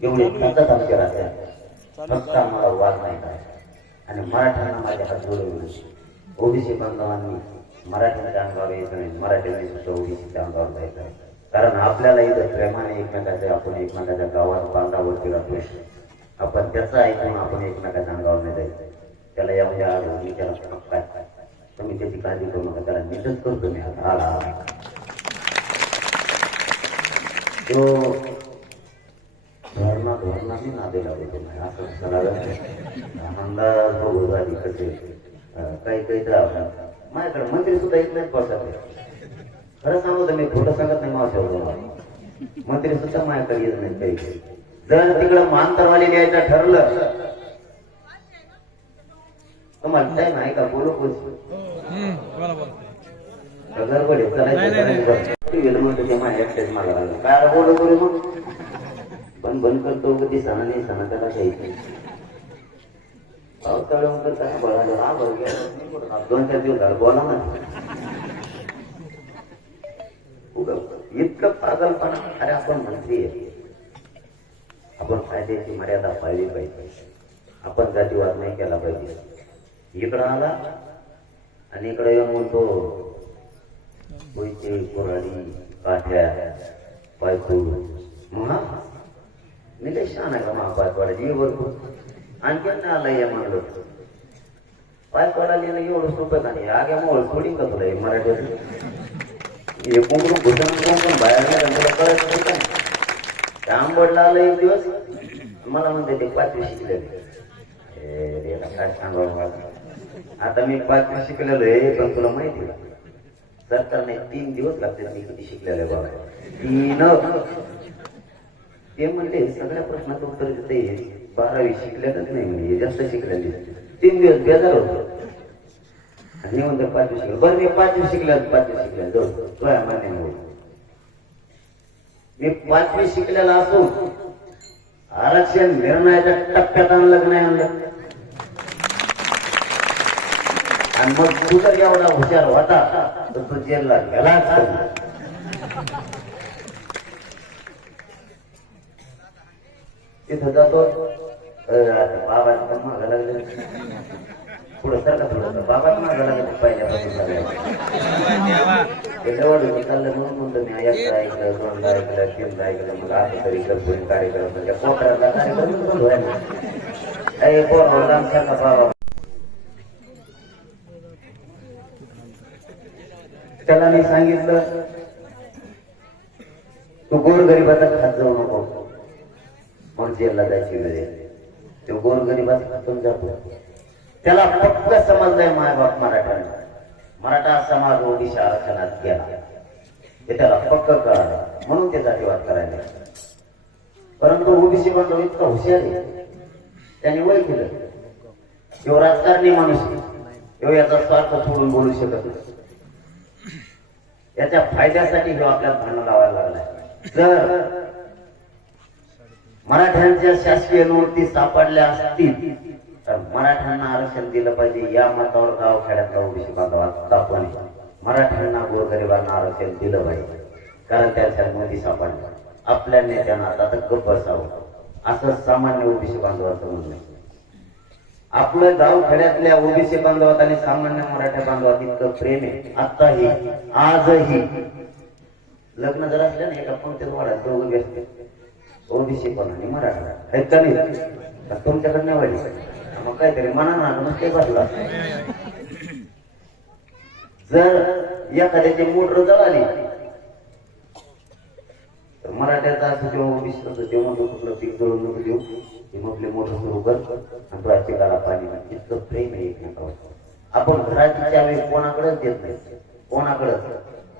एवढी ताकद आमच्या राहत्या फक्त आम्हाला वाद नाही काय आणि मराठ्यांना माझ्या हात जोडले ओबीसी बांधवांनी मराठ्यांच्या अंगावर यायचं नाही. मराठ्यांनी सुद्धा ओबीसीच्या अंगावर जायचं आहे. कारण आपल्याला इथं प्रेमाने एकमेकाच्या आपण एकमेकाच्या गावात बांधावरती राहतोय. आपण त्याचं ऐकून आपण एकमेकाच्या अंगावर नाही जायचं. त्याला या म्हणजे आलो मी त्याला काय? तुम्ही त्याची काळजी करू नका. त्याला नीटच करतो मी. आता आला. तो धर्मा नाही आनंदात कसे काही काही तर माझ्याकडे मंत्री सुद्धा येत नाहीत पक्षात खरं सांगू मी खोटं सांगत नाही मावशी मंत्री सुद्धा माझ्याकडे येत नाहीत काही जर तिकडं मानतरवाली लिहायचं ठरलं तर म्हणताय नाही का बोलू बोलू गडबड गेलं म्हणतो ते माझ्या मला काय बोलू बोलू मग आपण बंद करतो कधी सणा नाही. सणा त्याला काही दोन चार दिवस झालं बोला ना. इतकं पागलपणा. अरे आपण मंत्री आपण कायद्याची मर्यादा पाळली पाहिजे. आपण जातीवाद नाही केला पाहिजे. इकडं आला आणि इकडे येऊन म्हणतो कोयते कोराडी काठ्या पायपूर म्हणा हा? मी काही शान आहे का मा पायपाडाची भरपूर आणखी नाही आला या म्हणलं पायपाडाला एवढं सोपं का नाही आग्या मोळ थोडी का तुला हे हे कुंकून बाहेर नाही तुला कळत नाही काय त्या आलं एक दिवस मला म्हणते ते पाचवी शिकले काय सांगावं मला आता मी पाचवी शिकलेलो आहे पण तुला माहिती सरकारने तीन दिवस लागतात मी किती शिकलेलो आहे बाबा तीन ते म्हणते सगळ्या प्रश्नाचं उत्तर देते बारावी शिकल्यातच नाही म्हणजे जास्त शिकलेली तीन दिवस बेजार होतो. आणि म्हणतो पाचवी शिकलं. बरं मी पाचवी शिकल्या पाचवी शिकल्या जाऊ तो मान्य मी पाचवी शिकलेला असून आरक्षण निर्णयाच्या टप्प्यात आणलं नाही आणलं? आणि मग तू तर एवढा हुशार होता तर तू जेलला गेलाच तिथं जातो. बाबा मागा लागले. पुढं सरका थोडं बाबा मागा लागले पहिल्यापासून चाललं म्हणून म्हणतो मी एकदा ऐकलं दोनदा ऐकलं तीनदा ऐकलं मग असं तरी कार्यक्रम म्हणजे पोटाला कार्यक्रम बंद ए, लांब बाबा? त्याला मी सांगितलं तू गोरगरिबाचा खात जाऊ नको. मग जायची वेळ तो गोरगरिबाचा खातून जातो. त्याला फक्त समजलंय मायबाप मराठ्यांना. मराठा समाज ओडिशा आरक्षणात गेला. हे त्याला पक्क कळालं. म्हणून ते जातीवाद करायला परंतु ओबीसी बांधव इतका हुशार आहे. त्याने वय केलं. किंवा राजकारणी माणूस आहे. ह्यो याचा स्वार्थ सोडून बोलू शकत नाही. याच्या फायद्यासाठी ह्यो आपल्याला भांडण लावायला लागलाय. जर मराठ्यांच्या शासकीय नोंदी सापडल्या असतील तर मराठ्यांना आरक्षण दिलं पाहिजे. या मतावर गावखेड्यातला ओबीसी बांधव आपण मराठ्यांना गोरगरिबांना आरक्षण दिलं पाहिजे. कारण त्यांच्या नोंदी सापडल्या. आपल्या नेत्यांना आता तर गप्प बसावं. असं सामान्य ओबीसी बांधवाचं म्हणणं आपलं गाव खेड्यातल्या ओबीसी बांधवात आणि सामान्य मराठा बांधवात इतकं प्रेम आहे. आताही आजही लग्न जर असलं ना एका पंक्तीत वाढायचं दोघं व्यस्त ओबीसी पण आणि मराठा. आहेत का नाही? तर तुमच्याकडे नाही वाढली मग काहीतरी मना ना मग ते बसला जर एखाद्याची मोटर जळाली तर मराठ्याचा असं जेव्हा ओबीसी होतं तेव्हा तो कुठलं पीक जळून नको देऊ की मग आपली मोटर सुरू कर. आणि तो चिकाला पाणी घाल. इतकं प्रेम आहे एकमेकावर. आपण घराची चावी कोणाकडेच देत नाही. कोणाकडेच.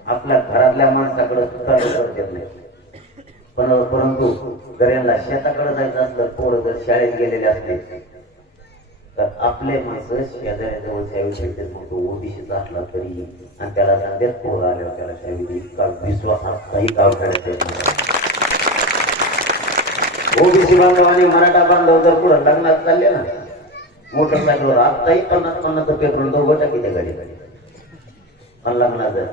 आपल्या घरातल्या माणसाकडे सुद्धा लवकर देत नाही. पण परंतु जर यांना शेताकडे जायचं असलं पोरं जर शाळेत गेलेले असले तर आपले माणसं शेजाऱ्याजवळ शाळेत भेटतात मग तो ओबीसीचा असला तरी आणि त्याला सांगतात पोरं आल्यावर त्याला शाळेत इतका विश्वास असताही गाव खेळायचा ओबीसी बांधव आणि मराठा बांधव जर पुढे लग्नात चालले ना मोटरसायकलवर आत्ताही पन्नास पन्नास पेट्रोल दोघं टाकी त्या गाडी पण लग्नात जर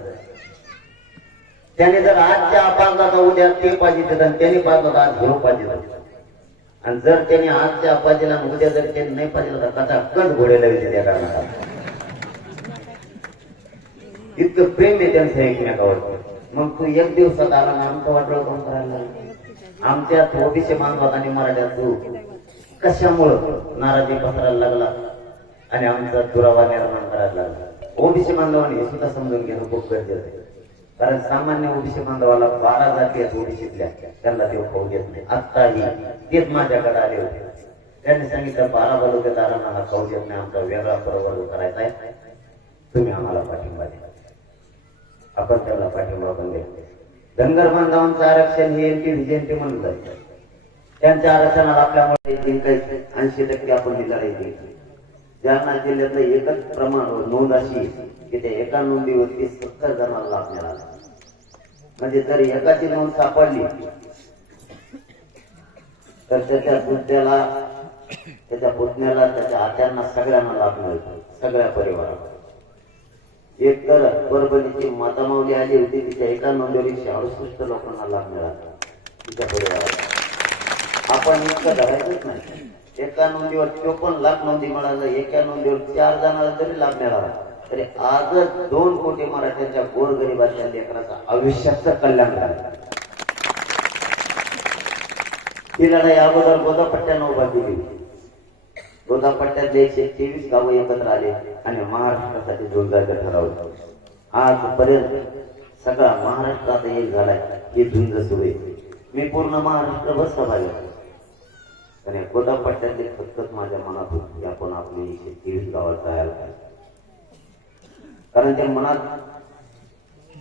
त्याने जर आजच्या अपघाताचा उद्या ते पाहिजे आणि त्याने पाहिजे आज घेऊ पाहिजे. आणि जर त्याने आजच्या अपाजीला उद्या जर त्याने नाही पाहिजे तर कसा कच घोड्याला विचार त्या कारणाला इतकं प्रेम आहे त्यांचं एकमेकावर. मग तू एक दिवसात आला ना आमचं वाटलं कोण करायला लागलं? आमच्यात ओबीसी मानवात आणि मराठ्यात तू. कशामुळं नाराजी पसरायला लागला? आणि आमचा दुरावा निर्माण करायला लागला. ओबीसी बांधवाने हे सुद्धा समजून घेणं खूप गरजेचं आहे. कारण सामान्य ओबीसी बांधवाला बारा जाती आहेत ओबीसीतल्या त्यांना देव खाऊ देत नाही. आत्ताही तेच माझ्याकडे आले होते. त्यांनी सांगितलं बारा बलुकेदारांना हा खाऊ देत नाही. आमचा वेगळा प्रवर्ग करायचा आहे. तुम्ही आम्हाला पाठिंबा द्या. आपण त्याला पाठिंबा पण द्या धनगर बांधवांचं आरक्षण हे एमपी विजयंती म्हणून जायचं त्यांच्या आरक्षणाला आपल्यामुळे जिंकायचं ऐंशी टक्के आपण ही लढाई जिंकली जालना जिल्ह्यातलं एकच प्रमाण नोंद अशी की त्या एका नोंदीवरती सत्तर जणांना लाभ मिळाला म्हणजे जर एकाची नोंद सापडली. तर त्याच्या दुसऱ्याला त्याच्या पुतण्याला त्याच्या आत्यांना सगळ्यांना लाभ मिळतो. सगळ्या परिवाराला. एक तर परभणीची माता माऊली आली होती तिच्या एका नोंदवरीशी एकशे अडुसष्ट लोकांना लाभ मिळाला. तिच्या परिवाराला. आपण इतकं धरायचंच नाही. एका नोंदीवर चोपन्न लाख नोंदी मिळाल्या एका नोंदीवर चार जणांना तरी लाभ मिळाला. तरी आजच दोन कोटी मराठ्यांच्या गोरगरिबाच्या लेकराचा आयुष्याचं कल्याण झालं. ही लढाई अगोदर गोदापट्ट्यानं उभा केली. गोदापट्ट्यातले एकशे तेवीस गावं एकत्र आले आणि महाराष्ट्रासाठी झुंजायचं ठरवलं. आजपर्यंत सगळा महाराष्ट्रात एक झालाय ही झुंज सुरू आहे. मी पूर्ण महाराष्ट्रभर सभा घेतो गोदापट्ट्यातले फक्त माझ्या मनात होती आपण आपली एकशे तेवीस गावात जायला पाहिजे कारण त्या मनात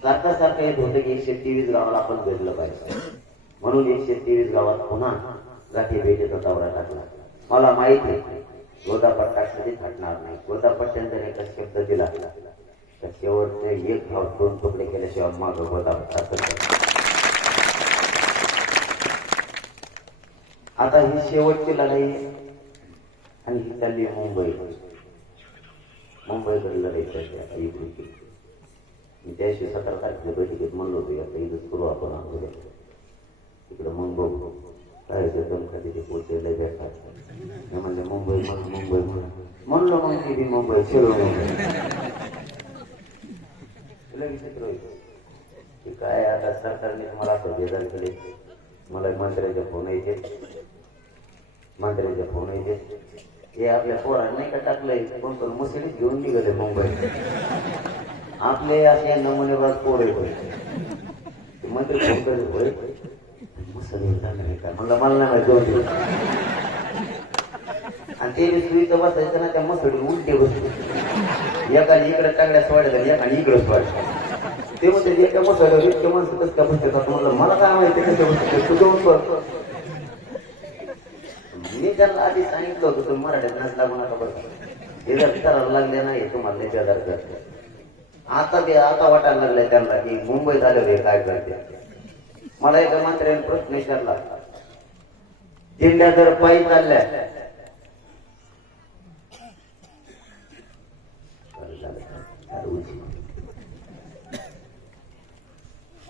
सारखं सारखं येत होतं की एकशे तेवीस गावाला आपण भेटलं पाहिजे. म्हणून एकशे तेवीस गावात पुन्हा गाठी भेटीचा दौरा टाकला. मला माहीत आहे गोदापट्टा कधी हटणार नाही. गोदापट्ट्यांचा जर एकच शब्द दिला. तर शेवटचे एक भाव दोन तुकडे केल्याशिवाय माग गोदापट्टा असं आता ही शेवटची लढाई आणि ही चालली मुंबई. मुंबई मुंबईकडे लढाई आता इकडे मी त्याशी सतरा तारखेला बैठकीत म्हणलो होतो आता इथं करू आपण अगोदर तिकडे मग बघू काय ते दमखाती ते भेटतात लय मी म्हणले मुंबई म्हण मुंबई म्हण म्हणलो मग ती मुंबई शिरो मुंबई तुला विचित्र होईल की काय आता सरकारने मला असं बेजार केले मला मंत्र्याचे फोन येते मंत्र्याचे फोन येते हे आपल्या पोरांना नाही का टाकलंय? कोण कोण मुसळी घेऊन निघाले मुंबई. आपले असे नमुनेबाज पोर आहे मंत्री फोन करे होय. मुसळी टाकले का? म्हणलं मला नाही माहिती दोन दिवस आणि ते सुईचं बसायचं ना त्या मसडी उलटे बसतो एकाने इकडे टाकल्या सोडल्या तर एकाने इकडे सोडल्या ते म्हणते एका मसाल्यावर इतक्या माणसं कसं काय बसतात? म्हणलं मला काय माहिती कसं बसतात? तू जाऊन मी त्यांना आधी सांगितलं होतं तुम्ही मराठीत नस लागू नका बरं. हे जर करायला लागले नाही तुम्हाला नाही करते. आता ते आता वाटायला लागले त्यांना की मुंबईत आले हे काय करते? मला एका मंत्र्याने प्रश्न विचारला. दिंड्या जर पायी चालल्या.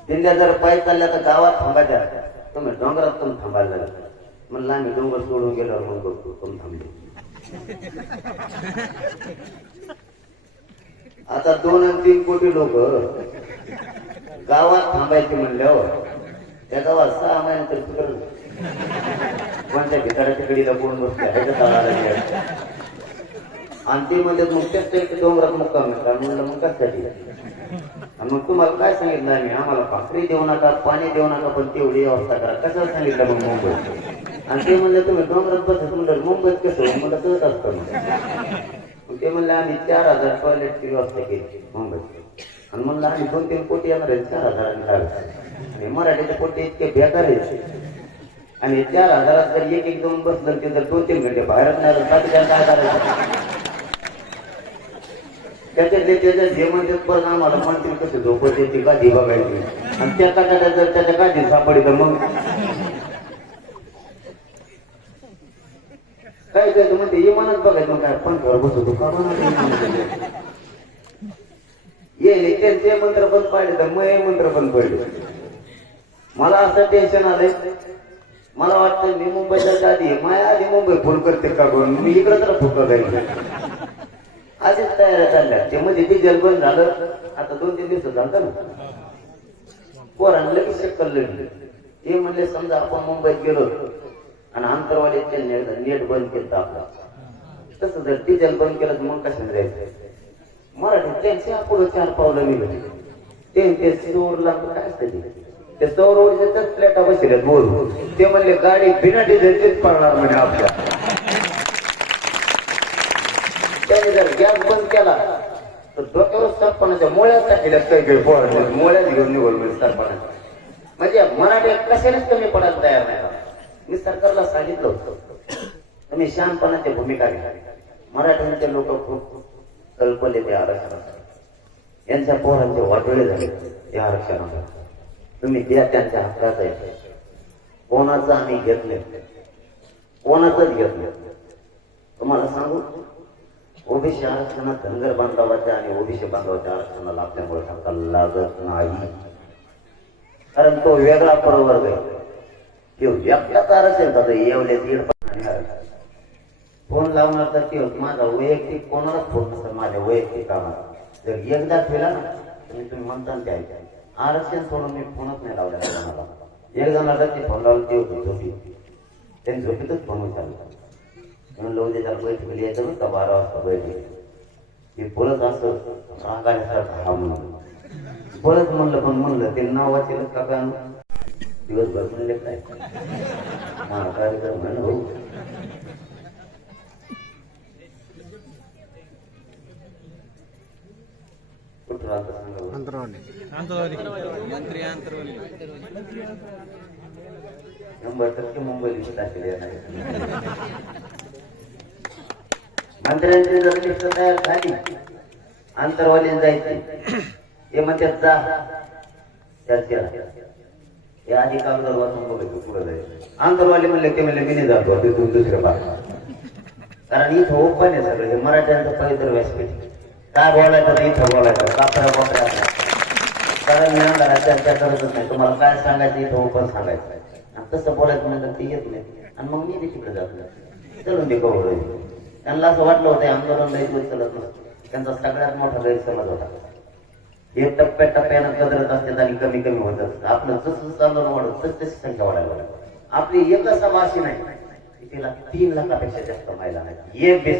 दिंड्या जर पायी चालल्या तर गावात थांबायच्या तुम्ही डोंगरात पण थांबायला लागला. म्हणला आम्ही डोंगर सोडून गेल्यावर मग करतो तुम्ही थांबले. आता दोन आणि तीन कोटी लोक गावात थांबायचे म्हणल्यावर त्या गावात सहा महिन्यानंतर तिकडं कोणत्या भिकाऱ्याच्या कडीला कोण बसते ह्याच्यात आला आणि ते म्हणजे मग त्याच डोंगरात मुक्काम आहे. म्हणलं मग कशासाठी? मग तुम्हाला काय सांगितलं आम्ही? आम्हाला भाकरी देऊ नका पाणी देऊ नका पण तेवढी व्यवस्था करा. कशाला सांगितलं मग मुंबईत? आणि ते म्हणले तुम्ही डोंगरात बसत म्हणलं मुंबईत कसं? म्हणलं तसंच असतं ते म्हणले आम्ही चार हजार टॉयलेटची व्यवस्था केली मुंबईत. आणि म्हणलं आम्ही दोन तीन कोटी येणार चार हजारांनी लावायचे आणि मराठीचे कोटी इतके बेकार आहेत. आणि चार हजारात जर एक एक दोन बसलं ते जर दोन तीन घंटे बाहेरच नाही आलं तर त्याला काय करायचं त्याच्यातले त्याच्या जे म्हणजे पण आम्हाला म्हणतील कसे झोपत येते का बघायची आणि त्याचा काय जर त्याच्या काय सापडली तर मग? काय करायचं म्हणते इमानच बघायचं काय पण घर बसवतो का म्हणा त्यांचे मंत्र पण पाहिले तर मग हे मंत्र पण पडले मला असं टेन्शन आलंय. मला वाटतं मी मुंबईच्या आधी माया माझ्या आधी मुंबई फोन करते का कोण मी इकडे तर फुका जाईल आधीच तयार चालल्या. ते म्हणजे डिझेल बंद झालं आता दोन तीन दिवस झालं ना. पोरांना लगेच चक्कर लगली ते म्हणले समजा आपण मुंबईत गेलो आणि आंतरवाडी त्यांनी एकदा नेट बंद केलं आपला. तसं जर डिझेल बंद केलं तर मग कसं जायचं? मराठी त्यांच्या पुढे चार पावलं गेलं ते ते काय असतं ते? सौर सौरऊर्जेच्याच प्लेटा बसले बोल ते म्हणले गाडी बिना डिझेलचीच पडणार म्हणे आपल्या. त्याने जर गॅस बंद केला तर डोक्यावर सरपणाच्या मोळ्यात काही घेऊन निघून म्हणजे सरपणा म्हणजे मराठी कशानेच कमी पडायला तयार नाही. मी सरकारला सांगितलं होतं. तुम्ही शहाणपणाची भूमिका घ्या. मराठ्यांचे लोक खूप कल्पले ते आरक्षणासाठी यांच्या पोरांचे वाटोळे झाले. या आरक्षणाला तुम्ही द्या त्यांच्या हक्कात आहे कोणाचं आम्ही घेतले कोणाचंच घेतलं तुम्हाला सांगू? ओबीसी आरक्षणात धनगर बांधवाच्या आणि ओबीसी बांधवाच्या आरक्षणाला आपल्यामुळे धक्का लागत नाही. कारण तो वेगळा प्रवर्ग आहे. तो एकटाच आरक्षण येवले दीड फोन लावणार तर ते माझा वैयक्तिक कोणालाच फोन नसतं. माझ्या वैयक्तिक कामात जर एकदा केला ना तर मी तुम्ही म्हणता ना ते ऐका. आरक्षण सोडून मी फोनच नाही लावला कोणाला. एक जणाला ते फोन लावलं ते होते झोपी. त्यांनी झोपेतच फोन विचारला म्हणून उद्या त्याला बैठकीला यायचं बरं का? बारा वाजता बैठक हे बोलत असं रागाने सारखं हा म्हणून बोलत म्हणलं पण म्हणलं ते नाव वाचेल का दिवसभर म्हणले काय? हा कार्यक्रम म्हणलं हो. शंभर टक्के मुंबई लिस्ट मंत्र्यांची जर लिस्ट तयार झाली अंतरवाली जायचे. हे म्हणतात जा. चर्चेला हे आधी कागदावर वाचून बघायचं पुढे जायचं. अंतरवाली म्हणले ते म्हणले मी नाही जातो तिथून दुसऱ्या भागात कारण इथं ओपन आहे सगळं हे मराठ्यांचं पवित्र व्यासपीठ. काय बोलायचं तर इथं बोलायचं कापऱ्या कोपऱ्या कारण ज्ञानदारा चर्चा करतच नाही. तुम्हाला काय सांगायचं इथं ओपन सांगायचं. आणि तसं बोलायचं म्हणलं ते येत नाही. आणि मग मी तिकडे जातो चलून दे कवळ त्यांना असं वाटलं होतं आंदोलन लई दिवस चलत नसतं त्यांचा सगळ्यात मोठा गैरसमज होता. हे टप्प्या टप्प्यानं कदरत असतात आणि कमी कमी होत असतं आपलं जसं जसं आंदोलन वाढत तस तशी संख्या वाढायला लागली. आपली एक सभा नाही तिला तीन लाखापेक्षा जास्त महिला नाही एक बी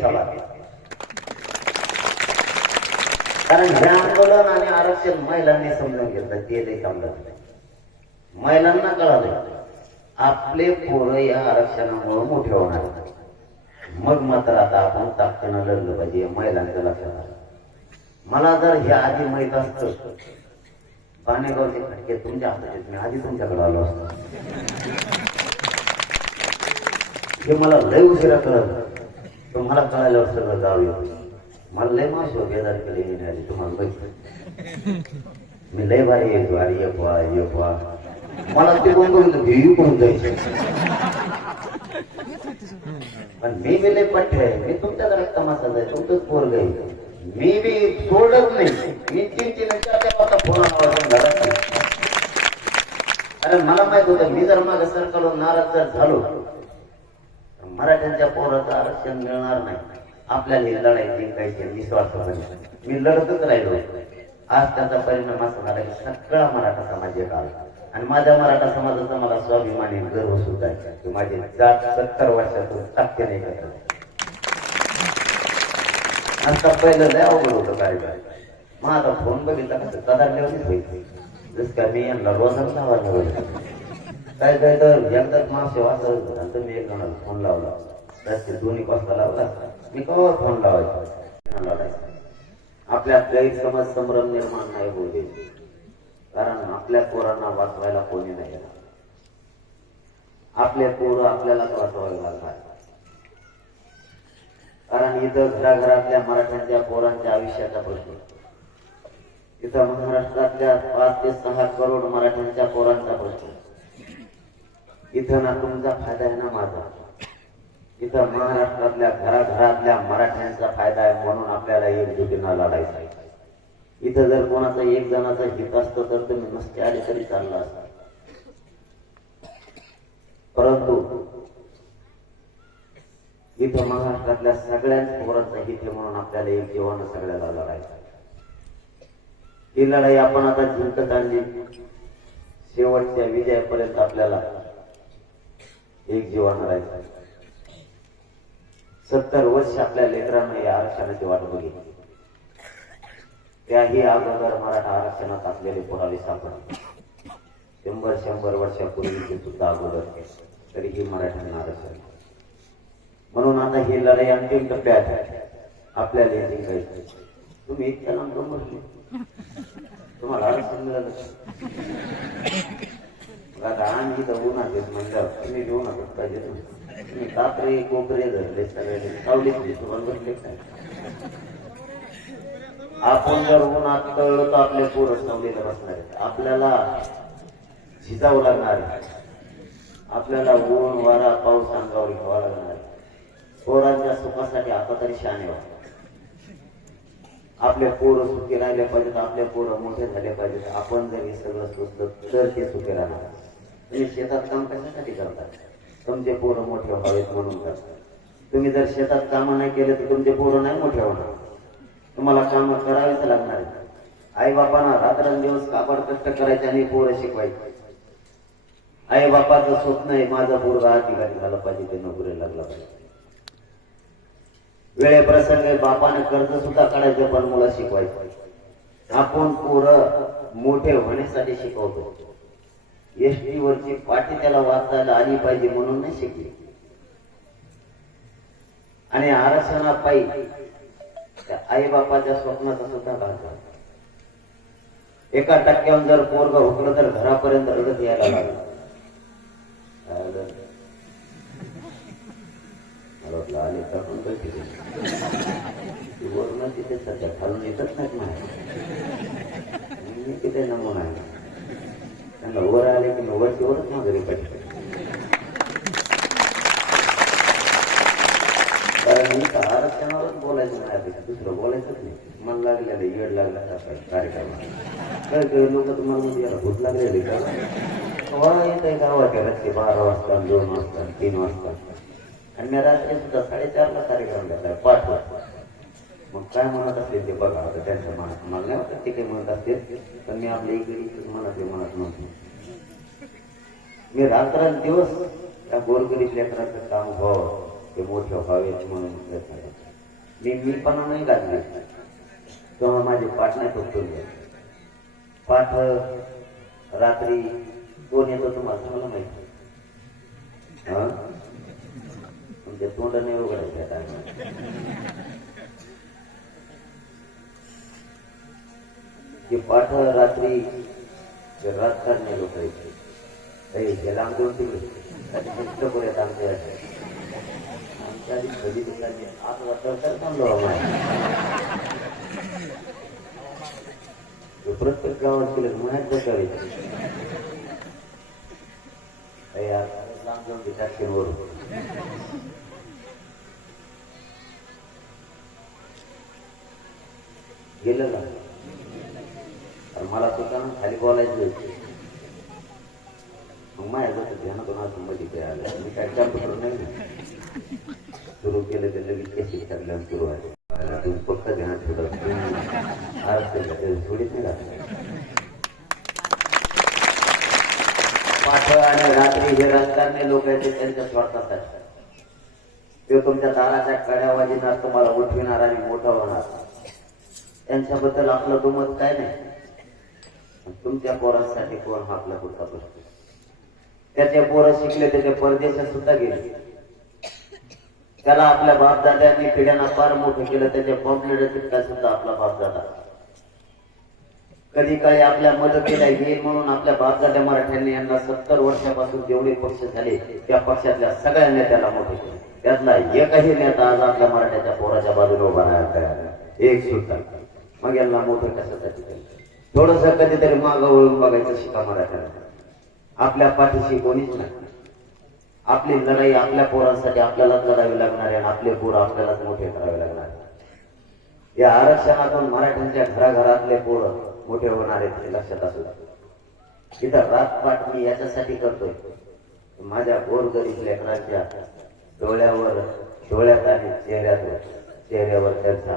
कारण हे आंदोलन आणि आरक्षण महिलांनी समजून घेतलं ते लई समजत नाही. महिलांना कळालं आपले पोरं या आरक्षणामुळे मोठे होणार मग मात्र आता आपण ताकदीनं लढलं पाहिजे महिलांच्या लक्षात आलं मला जर हे आधी माहीत असत पाणेगावचे खटके तुमच्या हातात मी आधी तुमच्याकडे आलो असतो. हे मला लय उशिरा कळत तुम्हाला कळायला सगळं गाव येतो मला लय माश हो, बेदार केले येणारी तुम्हाला बघितलं मी लय भारी येतो अरे ये पा ये पा मला ते कोण करून घेऊ करून जायचं. पण मी बी लय पठ्ठ आहे मी तुमच्याच रक्तमासाचा आहे तुमचंच पोरग आहे. मी बी सोडत नाही. मी तीन तीन चार चार वाजता फोन घरात कारण मला माहीत होतं मी जर मागे सरकारवर नाराज जर झालो तर मराठ्यांच्या पोराचं आरक्षण मिळणार नाही. आपल्याला लढाई जिंकायची आहे, मी लढतच राहिलो. आज त्याचा परिणाम असा झाला की सगळा मराठा समाज एक आला. आणि माझ्या मराठा समाजाचा मला स्वाभिमानी गर्व सुद्धा की माझे जात सत्तर वर्षातून टक्के नाही करत आता पहिलं लय अवघड होतं कार्यक्रम मग आता फोन बघितला कसं कदारल्यावरच होईल. जस का मी यांना रोजच लावायला लावलं. काय काय तर एकदाच मासे वाचवत आणि तुम्ही एक जणाला फोन लावला. त्याचे दोन्ही वाजता लावला. मी कवा फोन लावायचा? लावायचा आपल्या गैरसमज संभ्रम निर्माण नाही होऊ द्यायचे कारण आपल्या पोरांना वाचवायला कोणी नाही येणार. आपले पोरं आपल्यालाच वाचवायला लागणार. कारण इथं घराघरातल्या मराठ्यांच्या पोरांच्या आयुष्याचा प्रश्न इथं महाराष्ट्रातल्या पाच ते सहा करोड मराठ्यांच्या पोरांचा प्रश्न इथं ना तुमचा फायदा आहे ना माझा. इथं महाराष्ट्रातल्या घराघरातल्या मराठ्यांचा फायदा आहे म्हणून आपल्याला एकजुटीनं लढायचं आहे. इथं जर कोणाचा एक जणाचा हित असतो तर तुम्ही नसते आले तरी चाललं असता. परंतु इथं महाराष्ट्रातल्या सगळ्याच पोरांचा हित म्हणून आपल्याला एक जीवन सगळ्याला लढायचं ही लढाई आपण आता जिंकत आणली. शेवटच्या विजयापर्यंत आपल्याला एक जीवन राहायचं आहे. सत्तर वर्ष आपल्या लेकरांना या आरक्षणाची वाट बघितली. त्याही अगोदर मराठा आरक्षणात असलेले पुरावे सापडले. शंभर शंभर वर्षापूर्वीचे सुद्धा अगोदर तरीही मराठ्यांना आरक्षण म्हणून आता ही लढाई अंतिम टप्प्यात आपल्याला हे जिंकायचं तुम्ही इतक्या लांब का तुम्हाला आरक्षण मिळालं आता आणखी तर उन्हात येत म्हणल्यावर तुम्ही घेऊ नका पाहिजे ना. तुम्ही कात्रे कोपरे धरले सगळे. सावलीतले तुम्हाला बसले काय? आपण जर उन्हात कळलो तर आपले पोरं सावलीला बसणार आहेत. आपल्याला झिजावं लागणार आपल्याला ऊन वारा पाऊस अंगावर घ्यावा लागणार पोरांच्या सुखासाठी आता तरी शाने व्हा. आपले पोरं सुखी राहिले पाहिजेत आपले पोरं मोठे झाले पाहिजेत. आपण जर हे सगळं सुचलं तर ते सुखी राहणार. तुम्ही शेतात काम कशासाठी करतात? तुमचे पोरं मोठे व्हावेत म्हणून करतात. तुम्ही जर शेतात कामं नाही केले तर तुमचे पोरं नाही मोठे होणार. तुम्हाला काम करावीच लागणार आहे आई बापांना रात्रंदिवस कापड कष्ट करायचे आणि पोरं शिकवायचे. आई बापाचं स्वप्न आहे माझा पोरगा ठिकाणी झाला पाहिजे ते नोकरी लागला पाहिजे. वेळेप्रसंगे बापाने कर्ज सुद्धा काढायचं पण मुला शिकवायचं. आपण पोरं मोठे होण्यासाठी शिकवतो. एस वरची पाठी त्याला वाचायला आली पाहिजे म्हणून नाही शिकली. आणि आरक्षणापायी आई बापाच्या स्वप्नाचा सुद्धा भाग झाला. एका टक्क्यावर जर पोरग हुकलं तर घरापर्यंत रडत यायला लागलं. आले तर पण काही वरून तिथे सध्या खालून येतच नाहीत मला तिथे नमून आहे. त्यांना वर आले की मग वरच वरच माघारी पाहिजे कारण मी आरक्षणावरच बोलायचं नाही आता. दुसरं बोलायचंच नाही. मन लागलेलं येड लागला कार्यक्रम काय काय लोक तुम्हाला म्हणजे याला भूत लागलेले का? येत आहे गावात रात्री बारा वाजता दोन वाजता तीन वाजता. आणि मी रात्री सुद्धा साडेचारला कार्यक्रम घेतलाय पाच वाजता. मग काय म्हणत असतील ते बघा आता त्यांच्या मनात मला नाही वाटत ते काही म्हणत असतील पण मी आपल्या इकडे मनातले मनात म्हणतो. मी रात्रंदिवस त्या गोरगरीब लेकरांचं काम व्हावं. ते मोठे व्हावेत म्हणून प्रयत्न करतो मी मी पण नाही घातले तेव्हा माझे पाठ नाही तुटून गेले पाठ रात्री कोण येतो तुम्हाला चांगलं माहिती हा? तुमच्या तोंडाने उघडायच्या टायमाला ते पाठ रात्री राजकारणी लोक यायचे हे लांब देऊन तिकडे पर्यंत आमच्या तर थांबलो प्रत्येक गावात केलं माहीत जावे यार लांब जाऊन विचार वरून गेलं ना आणि मला सुद्धा ना खाली बोलायचं होतं. मग माझ्या डोक्यात ध्यानात कोणाचं मध्ये काय आलं मी काय कॅम्प्युटर नाही ना. सुरू केलं तर लगेच सुरू आहे. आज थोडीच नाही पाठळ आणि रात्री राजकारणी लोक आहेत त्यांच्या स्वार्थात ते तुमच्या दाराच्या कड्या तुम्हाला उठविणार आणि मोठा होणार. त्यांच्याबद्दल आपलं दुमत काय नाही. तुमच्या पोरांसाठी कोण आपला पुढचा त्याचे पोरं शिकले त्याचे परदेशात सुद्धा गेले. त्याला आपल्या बापदाद्यांनी पिढ्यांना फार मोठं केलं त्याचे पॉम्पलेट चिटका सुद्धा आपला बापदादा. कधी काही आपल्या मदतीला येईल म्हणून आपल्या बापदाद्या मराठ्यांनी यांना सत्तर वर्षापासून जेवढे पक्ष झाले त्या पक्षातल्या सगळ्या नेत्याला मोठे केले. त्यातला एकही नेता आज आपल्या मराठ्याच्या पोराच्या बाजूला उभा राहायला एक सुद्धा. मग यांना मोठं कशासाठी थोडस कधीतरी मागं वळून बघायचं शिका मराठ्याला आपल्या पाठीशी कोणीच नाही. आपली लढाई आपल्या पोरांसाठी आपल्यालाच लढावी लागणार आहे आणि आपले पोर आपल्यालाच मोठे करावे लागणार या आरक्षणातून मराठ्यांच्या घराघरातले पोर मोठे होणार आहेत हे लक्षात असू द्या. इथं रातपाट मी याच्यासाठी करतोय माझ्या गोरगरीब लेकरांच्या डोळ्यावर डोळ्यात आणि चेहऱ्यावर चेहऱ्यावर त्यांचा